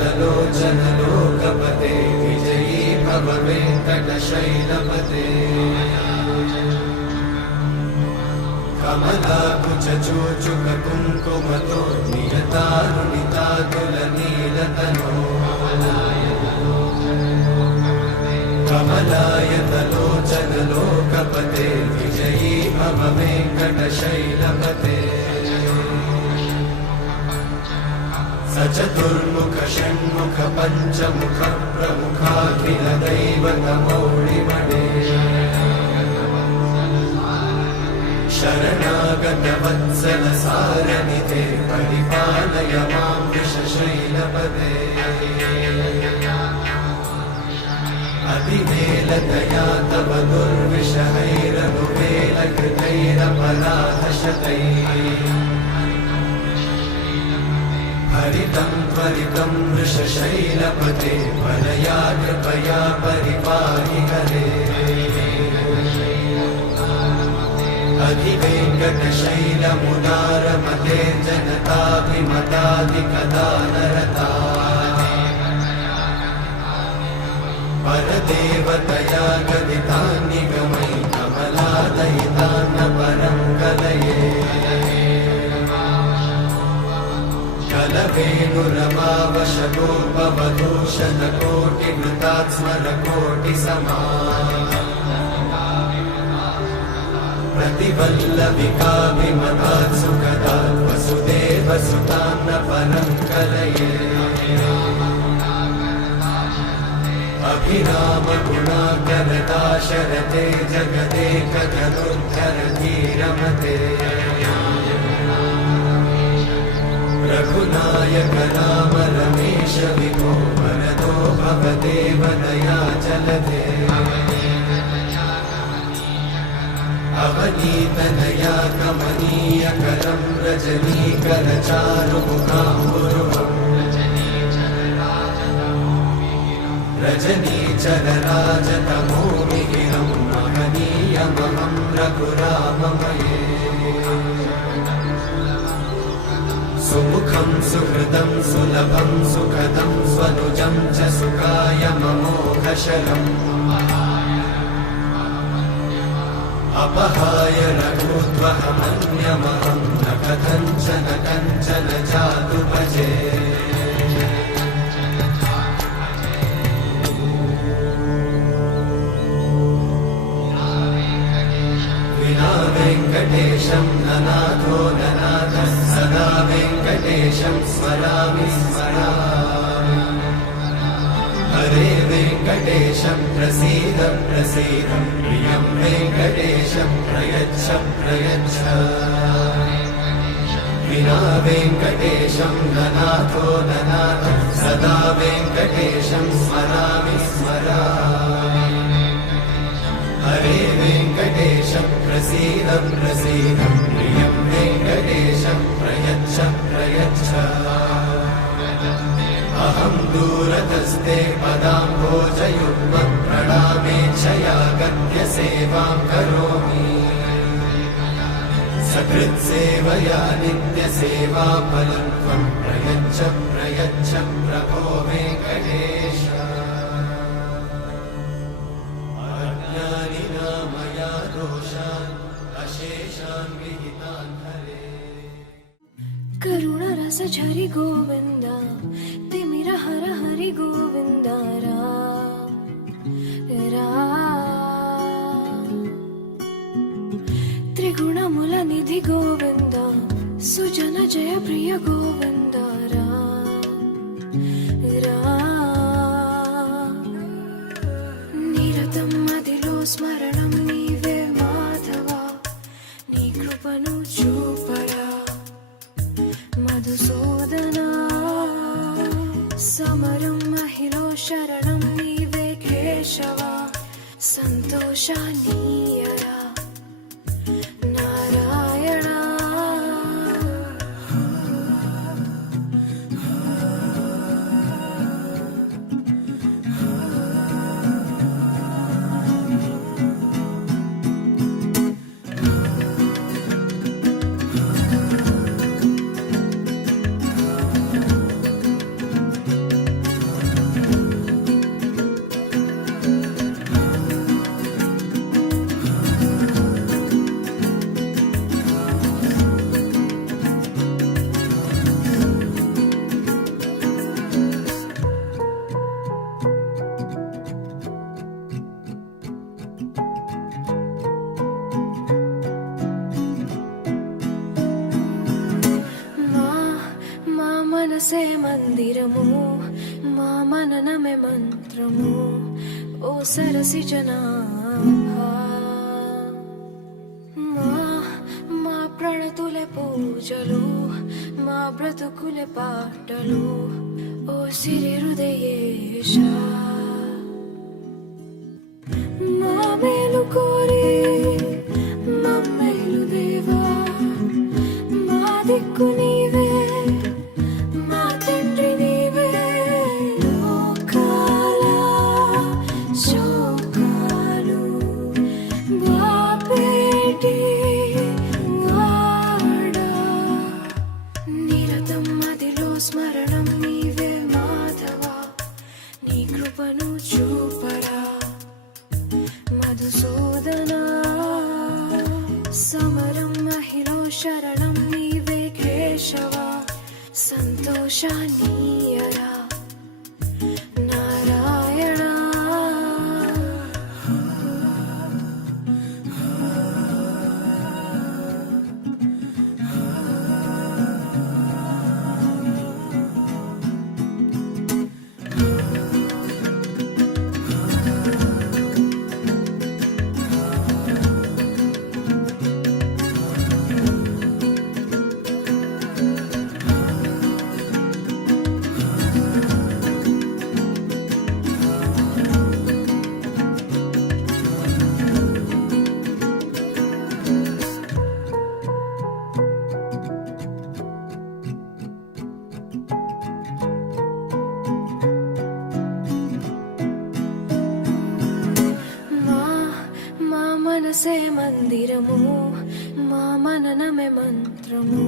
कमलायतलोचन लोकपते विजयी भव वेङ्कटशैलपते कमलाकुचूचुक कुङ्कुमतो नियतारुणितातुलनीलतनो कमलायतलोचन लोकपते विजयी भव वेङ्कटशैलपते सचतुर्मुख षण्मुख पञ्चमुख प्रमुखाखिल दैवतमौळिमणे शरणागत वत्सल सारनिधे परिपालय मां वृषशैलपते अतिवेलतया तव दुर्विषहैरनुवेलकृतैरपराधशतैः हरितं त्वरितं वृषशैलपते वरया कृपया परिपाहि हरे अधिवेङ्कटशैलमुदारमते जनताभिमताधिकदानरता परदेवतया गदितान्निगमै कमलादयितान्न परं कलये कलवेणुरमावशतोपवधूषणकोटिवृतात् स्मरकोटिसमा प्रतिवल्लविकाभिमतात् सुखदात् वसुदेवसुतान्न परं कलये अभिरामगुणाकरदाशरथे जगदेकधनुर्धरधीरमते रघुनायक राम रमेश विभो वरदो भवदेव दयाचलते अवनीतनया कमनीयकरं रजनीकरचारुमुखाम्बुरुहम् रजनीचरराजतमोमिहिरं महनीयमहं रघुराममये सुमुखं सुहृदं सुलभं सुखदं स्वनुजं च सुखायममोघशरम् अपहाय रघुत्वहमन्यमहं न कथञ्चन कञ्चन जातु भजे विना वेङ्कटेशं ननाथो ननाथः सदा वेङ्कटेशं स्मरामि स्मरामि हरे वेङ्कटेशं प्रसीद प्रसीद प्रियं वेङ्कटेशं प्रयच्छ प्रयच्छ विना वेङ्कटेशं ननाथो ननाथः सदा वेङ्कटेशं स्मरामि स्मरामि हरे वेङ्कटेशं प्रसीद प्रसीद प्रियं वेङ्कटेशं प्रयच्छ प्रयच्छ अहं दूरतस्ते पदाम्भोजयुग्मं प्रणामेच्छया गत्य सेवां करोमि सकृत्सेवया नित्यसेवाफलं त्वं प्रयच्छ प्रयच्छ प्रभो वेङ्कटेश अज्ञानिना मया दोषान् अशेषान् विहितान् हरे करुणरस झरि गोविन्द तिमिरहर हरि गोविन्द त्रिगुणमूलनिधि गोविन्द सुजन जय प्रिय गोविन्द निरतं मदिलो स्मरणं नीवे माधव नी कृपनु चूपरा मधुसूदना समरं महिलो शरणं नीवे केशव सन्तोषानीयरा नारायण మనసే మందిరము మా మననమే మంత్రము ఓ సరసి జనాభా మా ప్రణతులే పూజలు మా బ్రతుకులే పాటలు ఓ సిరి హృదయేశ మా మేలు కోరి మమ్మేలు దేవా మా దిక్కు నీవే మా తండ్రి నీవే లోకాల శోకాలు బాపేటి వాడా నిరతం మదిలో స్మరణం నీవే మాధవా నీ కృపను చూపరా మధుసూదనా సమరం మహిళ శరణం నీవే కేశవా సంతోషానీయరా నారాయణ మా మనసే మందిరము మా మననమే మంత్రము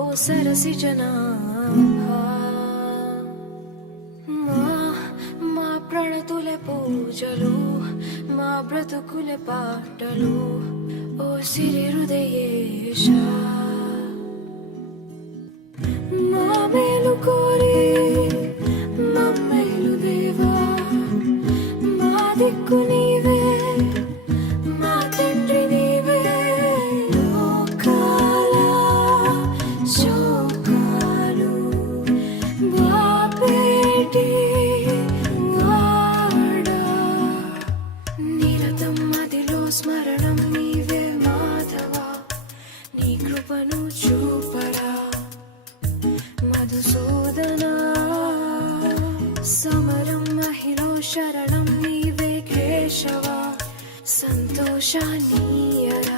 ఓ సరసి జనాభా మా ప్రణతులే పూజలు మా బ్రతుకులే పాటలు ఓ సిరి హృదయేశ మా మేలు కోరి మమ్మేలు దేవా మా దిక్కు నీవే మా తండ్రి నీవే లోకాల శోకాలు బాపేటి వాడా నిరతం మదిలో స్మరణం నీవే మాధవా నీ కృపను చూపరా మధుసూదనా సమరం మహిళ శరణం నీవే కేశవా సంతోషానీయరా